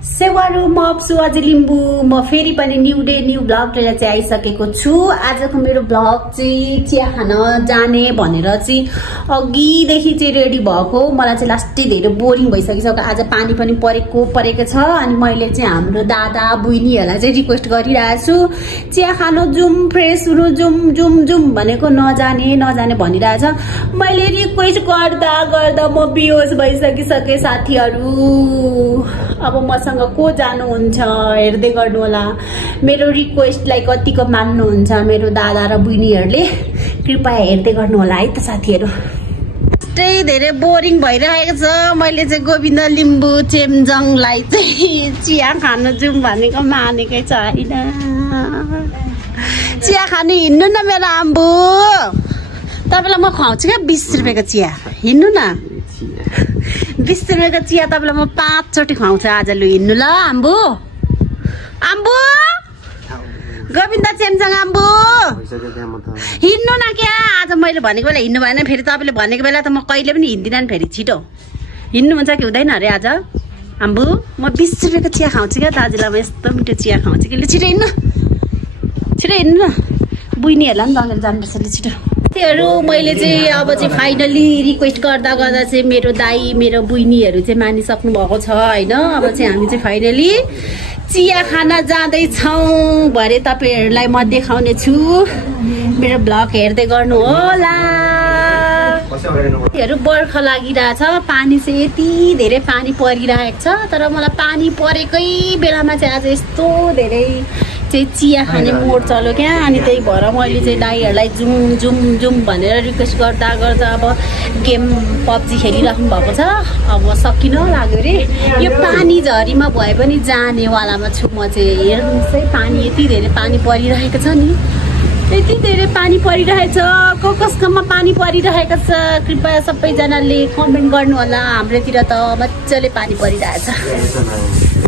सेवारु म अप्सु अझै लिम्बू म फेरि पनि न्यू डे न्यू ब्लग लिएर चाहिँ आइसकेको छु। आजको मेरो ब्लग चाहिँ चिया खान जाने भनेर चाहिँ अघिदेखि चाहिँ रेडी भएको। मलाई चाहिँ लास्टै धेरै बोरिङ भइसकिसक्यो। आज पानी पनि परेको छ अनि मैले चाहिँ हाम्रो दादा बहिनीहरूलाई चाहिँ रिक्वेस्ट गरिरहेको छु चिया खानु जुम फ्रेस हुनु जुम भनेको नजाने भनिरहेछ। मैले रिक्वेस्ट गर्दा म बेहोस भइसकिसके साथीहरू। अब मसँग को जानुहुन्छ हेर्दै गर्नु होला। मेरो रिक्वेस्टलाई कतिको मान्नुहुन्छ मेरो दादा र बहिनीहरूले कृपया हेर्दै गर्नु होला है त साथीहरू। त्यही धेरै बोरिङ भइरहेको छ। मैले चाहिँ गोविन्द लिम्बू चेम्जङलाई चाहिँ चिया खान जाउँ भनेको मानेकै छैन। चिया खानु हिँड्नु न मेरो आम्बु। तपाईँलाई म खुवाउँछु क्या 20 रुपियाँको चिया। हिँड्नु न 20 रुपियाँको चिया तपाईँलाई म 5 चोटि खुवाउँछु आज। लु हिँड्नु ल आम्बु गोविन्द चेम्जङ आम्बु हिँड्नु न क्या। आज मैले भनेको बेला हिँड्नु भएन। फेरि तपाईँले भनेको बेला त म कहिले पनि हिँड्दिनँ नि। फेरि छिटो हिँड्नुहुन्छ कि हुँदैन अरे आज आम्बु। म 20 रुपियाँको चिया खाउँछु क्या दाजुलाई। म यस्तो मिठो चिया खाउँछु कि। लु छिटो हिँड्नु न। बुइनीहरूलाई पनि लगेर जानुपर्छ। लु छिटो साथीहरू। मैले चाहिँ अब चाहिँ फाइनली रिक्वेस्ट गर्दा चाहिँ मेरो दाई मेरो बहिनीहरू चाहिँ मानिसक्नु भएको छ होइन। अब चाहिँ हामी चाहिँ फाइनली चिया खान जाँदैछौँ भरे तपाईँहरूलाई म देखाउने छु। मेरो ब्लग हेर्दै गर्नु होला। बर्खा लागिरहेछ। पानी चाहिँ यति धेरै पानी परिरहेको छ। तर मलाई पानी परेकै बेलामा चाहिँ आज यस्तो धेरै चाहिँ चिया खाने मोड चल्यो क्या। अनि त्यही भएर मैले चाहिँ दाईहरूलाई जुम भनेर रिक्वेस्ट गर्दा अब गेम पब्जी खेलिराख्नु भएको छ। अब सकिन लाग्यो रे। यो पानी झरीमा भए पनि जानेवालामा छु म चाहिँ। हेर्नुहोस् है पानी यति धेरै पानी परिरहेको छ नि। यति धेरै पानी परिरहेछ। कसकोमा पानी परिरहेको छ कृपया सबैजनाले कमेन्ट गर्नु होला। हाम्रोतिर त मजाले पानी परिरहेछ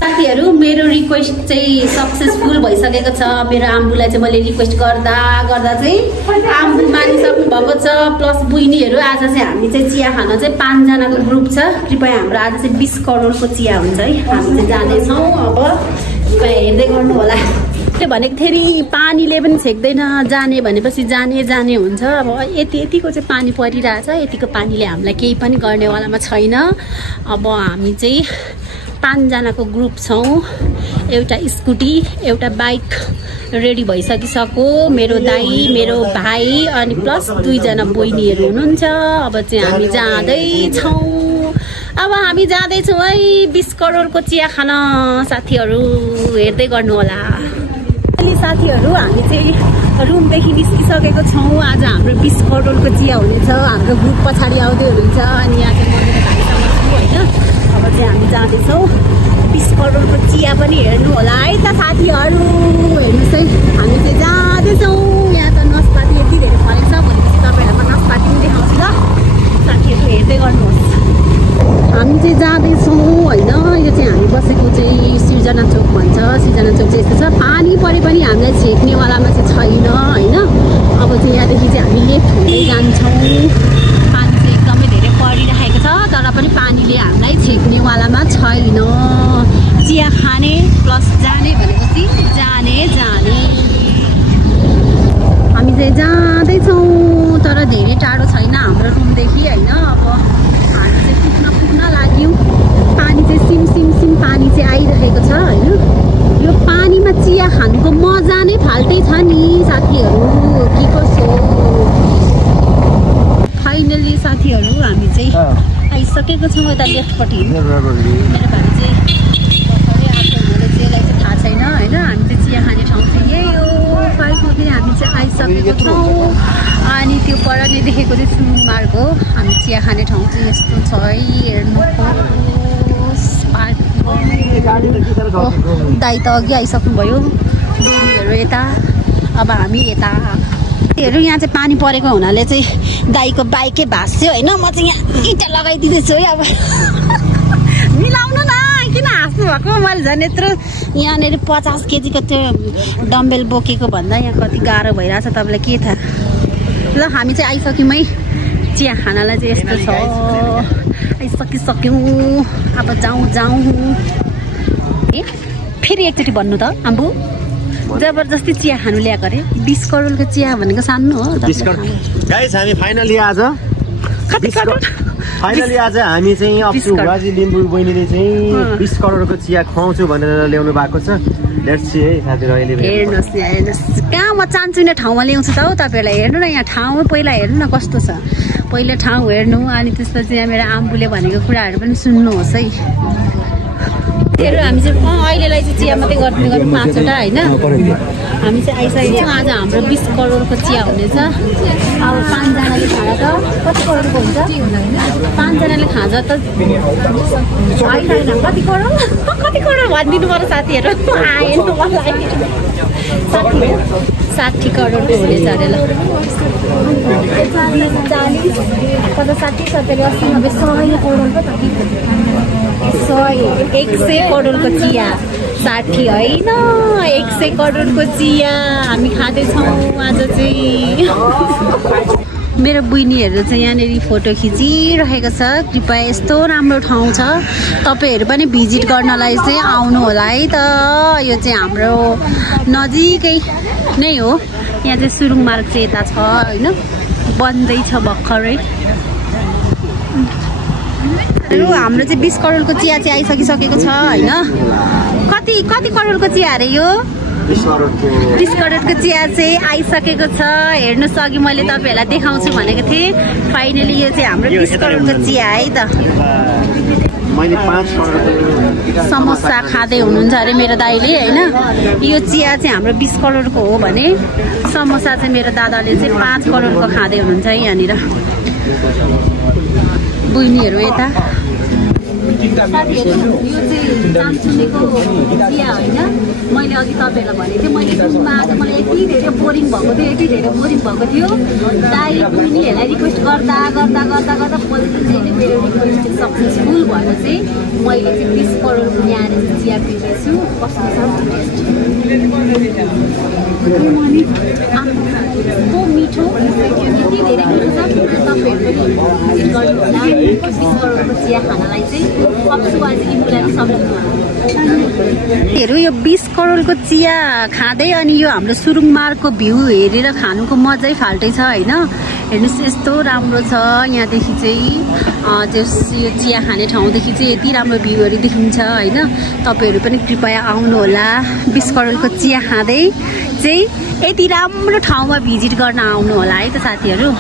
साथीहरू। मेरो रिक्वेस्ट चाहिँ सक्सेसफुल भइसकेको छ। मेरो आम्बुलाई चाहिँ मैले रिक्वेस्ट गर्दा चाहिँ आम्बु मानिसक्नु भएको छ। प्लस बहिनीहरू आज चाहिँ हामी चाहिँ चिया खान चाहिँ 5 जनाको ग्रुप छ। कृपया हाम्रो आज चाहिँ 20 करोडको चिया हुन्छ है। हामी चाहिँ जाँदैछौँ। अब कृपया हेर्दै गर्नु होला। त्यो भनेको फेरि पानीले पनि छेक्दैन। जाने भनेपछि जाने हुन्छ। अब यतिको चाहिँ पानी परिरहेछ। यतिको पानीले हामीलाई केही पनि गर्नेवालामा छैन। अब हामी चाहिँ 5 जनाको ग्रुप छौँ। एउटा स्कुटी एउटा बाइक रेडी भइसकिसक्यो। मेरो दाई मेरो भाइ अनि प्लस 2 जना बहिनीहरू हुनुहुन्छ। अब चाहिँ हामी जाँदैछौँ। अब हामी जाँदैछौँ है 20 करोडको चिया खान साथीहरू। हेर्दै गर्नु होला। अहिले साथीहरू हामी चाहिँ रुमदेखि निस्किसकेको छौँ। आज हाम्रो 20 करोडको चिया हुनेछ। हाम्रो ग्रुप पछाडि आउँदै हुनुहुन्छ। अनि यहाँ चाहिँ म मेरो भाइसँग छु होइन। अब चाहिँ हामी जाँदैछौँ 20 करोडको चिया पनि हेर्नु होला है त साथीहरू। हेर्नुहोस् है हामी चाहिँ जाँदैछौँ। यहाँ त नास्पाती यति धेरै फरेको छ। भनेपछि तपाईँहरूलाई म नास्पाती पनि देखाउँछु ल साथीहरू। हेर्दै गर्नुहोस्। हामी चाहिँ जाँदैछौँ होइन। यो चाहिँ हामी बसेको चाहिँ सिर्जना चोक भन्छ। सिर्जना चोक चाहिँ यस्तो छ। पानी परे पनि हामीलाई छेक्नेवालामा चाहिँ छैन होइन। अब चाहिँ यहाँदेखि चाहिँ हामी लेफ्ट हुँदै जान्छौँ। पानी चाहिँ एकदमै धेरै परिरहेको छ। तर पनि पानीले हामीलाई छेक्नेवालामा छैन। चिया खाने प्लस जाने भनेपछि जाने हामी चाहिँ जाँदैछौँ। तर धेरै टाढो छैन हाम्रो रुमदेखि होइन। अब हामी चाहिँ पुग्न लाग्यौँ। पानी चाहिँ सिम पानी चाहिँ आइरहेको छ होइन। यो पानीमा चिया खानुको मजा नै फाल्टै छ नि साथीहरू। के कसो फाइनली साथीहरू हामी चाहिँ आइसकेको छौँ। यता लेफ्टपट्टि मेरो भाइ चाहिँ भर्खरै आएको हुनाले चाहिँ यसलाई चाहिँ थाहा छैन होइन। हामी चाहिँ चिया खाने ठाउँ चाहिँ यही हो। फाइनली हामी चाहिँ आइसकेको छौँ। अनि त्यो पर नै देखेको चाहिँ सुरुङ मार्ग हो। हामी चिया खाने ठाउँ चाहिँ यस्तो छ है। हेर्नुहोस् दाई त अघि आइसक्नुभयो। बहिनीहरू यता। अब हामी यता। यहाँ चाहिँ पानी परेको हुनाले चाहिँ दाईको बाइकै भाँच्यो होइन। म चाहिँ यहाँ इँटा लगाइदिँदैछु है। अब मिलाउनु न किन हाँस्नु भएको। मैले झन् यत्रो यहाँनिर 50 केजीको त्यो डम्बेल बोकेको भन्दा यहाँ कति गाह्रो भइरहेछ तपाईँलाई के थाहा। ल हामी चाहिँ आइसक्यौँ है। चिया खानालाई चाहिँ यस्तो छ। आइसकिसक्यौँ। अब जाउँ फेरि एकचोटि भन्नु त आम्बु जबरजस्ती चिया खानु ल्याएको अरे 20 करोडको चिया भनेको सानो हो गाइस हामी फाइनली आज हामी चाहिँ अप्सु वाजी लिम्बू बहिनीले चाहिँ 20 करोडको चिया खुवाउँछु भनेर ल्याउनु भएको छ लेट्स सी है साथीहरु अहिले हेर्नुस् कहाँ म चान्चुने ठाउँमा ल्याउँछु त हौ तपाईहरुलाई हेर्नु न यहाँ ठाउँ पहिला हेर्नु न कस्तो छ पहिला ठाउँ हेर्नु अनि त्यसपछि यहाँ मेरो आम्बुले भनेको कुराहरु पनि सुन्नुहोस् है हामी चाहिँ अहिलेलाई चाहिँ चिया मात्रै गर्ने 5वटा हैन हामी चाहिँ आइसकेको छौँ आज हाम्रो 20 करोडको चिया हुनेछ अब 5 जनाले खाना त कति करोडको हुन्छ 5 जनाले खाजा त कति करोड भनिदिनु पर्यो साथीहरु आएन मलाई 60 करोडको हुनेछ अरे ल 40 50 60 70 80 90 100 करोडको त 100 करोडको चिया 60 होइन 100 करोडको चिया हामी खाँदैछौँ आज चाहिँ मेरो बहिनीहरू चाहिँ यहाँनिर फोटो खिचिरहेको छ कृपया यस्तो राम्रो ठाउँ छ तपाईहरु पनि भिजिट गर्नलाई चाहिँ आउनु होला है त यो चाहिँ हाम्रो नजिकै नै हो यहाँ चाहिँ सुरुङ मार्ग चाहिँ यता छ हैन बन्दै छ भर्खरै हाम्रो चाहिँ 20 करोडको चिया चाहिँ आइसकिसकेको छ हैन कति करोडको चिया अरे यो 20 करोडको चिया चाहिँ आइसकेको छ हेर्नुस् अघि मैले तपाईहरुलाई देखाउँछु भनेको थिएँ फाइनली यो चाहिँ हाम्रो 20 करोडको चिया है त मैले 5 करोडको समोसा खाँदै हुनुहुन्छ अरे मेरो दाइले हैन यो चिया चाहिँ हाम्रो 20 करोडको हो भने समोसा चाहिँ मेरो दादाले चाहिँ 5 करोडको खाँदै हुनुहुन्छ है यहाँनिर बहिनीहरु यता साथीहरु यो चाहिँ चान्चुनेको चिया हैन मैले अघि तपाईहरुलाई भनेको थिएँ मैले सुरुमा आज मलाई यति धेरै बोरिङ भएको थियो दाइ बहिनीहरुलाई रिक्वेस्ट गर्दा पछि चाहिँ मेरो रिक्वेस्ट सक्सेसफुल भएर चाहिँ मैले चाहिँ 20 करोडको यहाँ चिया पिउँदैछु कस्तो छ टेस्ट मिठो यति धेरै मिठो छ तपाईहरु पनि गर्नुहोला 20 करोडको चिया खानलाई चाहिँ हेरौँ यो 20 करोडको चिया खाँदै अनि यो हाम्रो सुरुङ मार्गको भ्यू हेरेर खानुको मजै फाल्टै छ हैन हेर्नुस् यस्तो राम्रो छ यहाँदेखि चाहिँ यो चिया खाने ठाउँदेखि चाहिँ यति राम्रो भ्यूहरू देखिन्छ हैन तपाईहरु पनि कृपया आउनु होला 20 करोडको चिया खाँदै चाहिँ यति राम्रो ठाउँमा भिजिट गर्न आउनु होला है त साथीहरु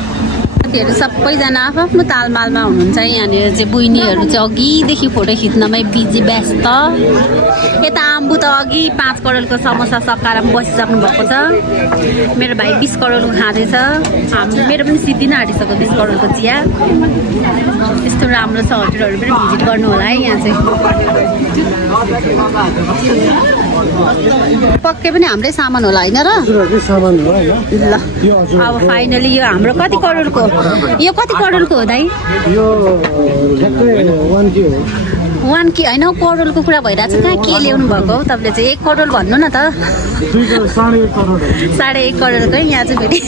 सबैजना आफ्नो तालमालमा हुनुहुन्छ यहाँनिर चाहिँ बहिनीहरू चाहिँ अघिदेखि फोटो खिच्नमै बिजी व्यस्त यता आम्बु त अघि 5 करोडको समोसा सकाएर बसिसक्नु भएको छ मेरो भाइ 20 करोडको खाँदैछ मेरो पनि सिद्धिन आँटिसक्यो 20 करोडको चिया यस्तो राम्रो छ होटलहरू पनि भिजिट गर्नु होला है यहाँ चाहिँ पक्कै पनि हाम्रै सामान होला हैन र ल अब फाइनली यो हाम्रो कति करोडको यो कति करोडको हो दाइ यो 1 के हैन करोडको कुरा भइरहेछ कहाँ के ल्याउनु भएको हो तपाईले चाहिँ 1 करोड भन्नु न त 1.5 करोडको यहाँ चाहिँ फेरि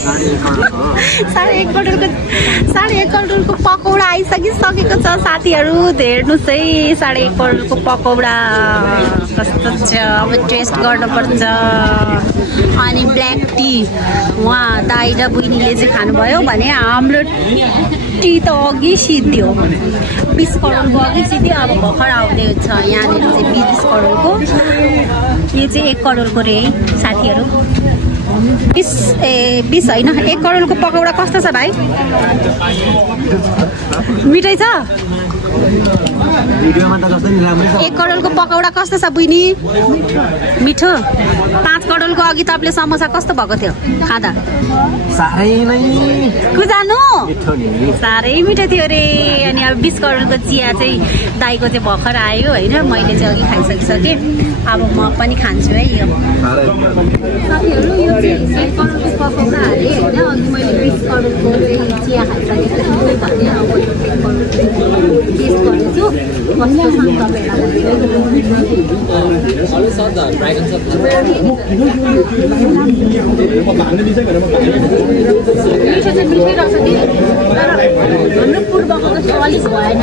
1.5 करोडको पकौडा आइसकिसकेको छ साथीहरु हेर्नुस् है 1.5 करोडको पकौडा कस्तो छ अब टेस्ट गर्नुपर्छ अनि ब्ल्याक टी वहाँ दाइ र बहिनीले चाहिँ खानुभयो भने हाम्रो टी त अघि सिद्धियो 20 करोडको अघि सिद्धियो अब भर्खर आउँदै छ यहाँनिर चाहिँ 20 करोडको यो चाहिँ 1 करोडको रे है साथीहरु 20 हैन 1 करोडको पकौडा कस्तो छ भाइ मिठै छ 1 करोडको पकौडा कस्तो छ बहिनी मिठो 5 करोडको अघि तपाईले समोसा कस्तो भएको थियो खाँदा सारै नै कुजानु सारै मिठो थियो रे अनि अब 20 करोडको चिया चाहिँ दाइको चाहिँ भर्खर आयो हैन मैले चाहिँ अघि खाइसकिसके अब म पनि खान्छु है यो साथीहरु यो चाहिँ 1 करोडको पकौडा हाले हैन अघि मैले 20 करोडको चिया खाइसकेको छु भने अब 1 करोडको टेस्ट गर्छु कस्तो छ तपाईहरुलाई चाहिँ मिठै रहेछ कि तर हाम्रो पूर्वको जस्तो अलिक भएन।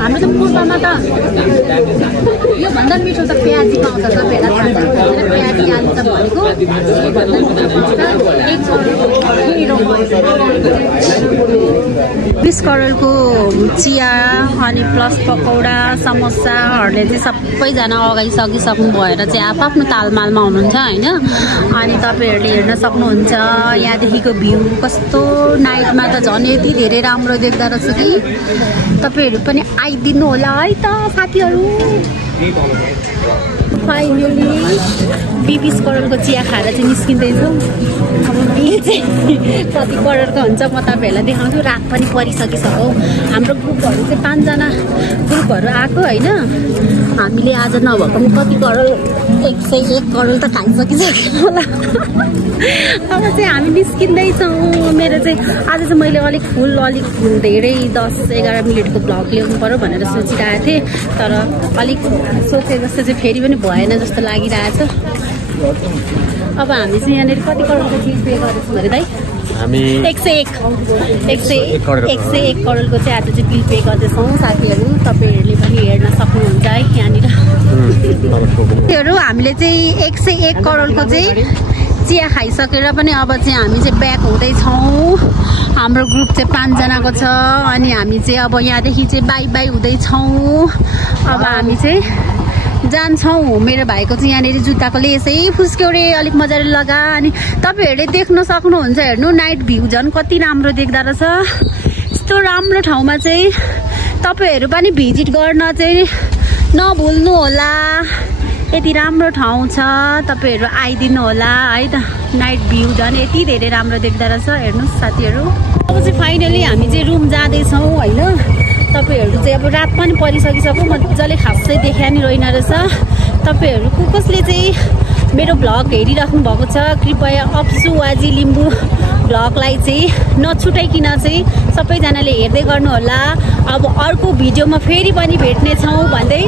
हाम्रो त पूर्वमा त योभन्दा मिठो त प्याजी पाउँछ तपाईँहरूलाई थाहा छ प्याजी आलु त भनेको योभन्दा मिठो पाउँछ। 20 करोडको चिया अनि प्लस पकौडा समोसाहरूले चाहिँ सबैजना अगाडि सकिसक्नु भएर चाहिँ आफ्नो तालमालमा हुनुहुन्छ होइन। अनि तपाईँहरूले हेर्न सक्नुहुन्छ यहाँदेखिको भ्यू कस्तो नाइटमा त झन् यति धेरै राम्रो देख्दो रहेछ कि तपाईँहरू पनि आइदिनु होला है त साथीहरू। फाइनली 20 करोडको चिया खाएर चाहिँ निस्किँदैछौँ। अब बिल चाहिँ कति करोडको हुन्छ म तपाईँहरूलाई देखाउँछु। रात पनि परिसकिसक्यो। हाम्रो ग्रुपहरू चाहिँ 5 जना ग्रुपहरू आएको होइन। हामीले आज नभएको पनि कति करोड 101 करोड त खाइसकिसक्यो होला। अब चाहिँ हामी निस्किँदैछौँ। मेरो चाहिँ आज चाहिँ मैले अलिक धेरै 10-11 मिनटको भ्लग ल्याउनु पर्यो भनेर सोचिरहेको थिएँ तर अलिक सोचे जस्तो चाहिँ फेरि पनि भएन जस्तो लागिरहेछ। अब हामी चाहिँ यहाँनिर कति करोडको बिल पे गर्दैछौँ अरे दाइ? हामी 101 करोडको चाहिँ आज चाहिँ बिल पे गर्दैछौँ साथीहरू। तपाईँहरूले पनि हेर्न सक्नुहुन्छ है यहाँनिर। हामीले चाहिँ 101 करोडको चाहिँ चिया खाइसकेर पनि अब चाहिँ हामी चाहिँ ब्याक हुँदैछौँ। हाम्रो ग्रुप चाहिँ 5 जनाको छ अनि हामी चाहिँ अब यहाँदेखि चाहिँ बाई बाई हुँदैछौँ। अब हामी चाहिँ जान्छौँ। मेरो भाइको चाहिँ यहाँनिर जुत्ताको लेसै फुस्क्यो रे अलिक मजाले लगा। अनि तपाईँहरूले देख्न सक्नुहुन्छ हेर्नु नाइट भ्यू झन् कति राम्रो देख्दो रहेछ। यस्तो राम्रो ठाउँमा चाहिँ तपाईँहरू पनि भिजिट गर्न चाहिँ नभुल्नु होला। यति राम्रो ठाउँ छ तपाईँहरू आइदिनु होला है त। नाइट भ्यू झन् यति धेरै राम्रो देख्दो रहेछ हेर्नुहोस् साथीहरू। अब चाहिँ फाइनली हामी चाहिँ रुम जाँदैछौँ होइन। तपाईँहरू चाहिँ अब रात पनि परिसकिसक्यो मजाले खासै देखा नि रहेन रहेछ। तपाईँहरू कसले चाहिँ मेरो भ्लग हेरिराख्नु भएको छ कृपया अप्सु वाजी लिम्बू भ्लगलाई चाहिँ नछुटाइकन चाहिँ सबैजनाले हेर्दै गर्नु होला। अब अर्को भिडियोमा फेरि पनि भेट्नेछौँ भन्दै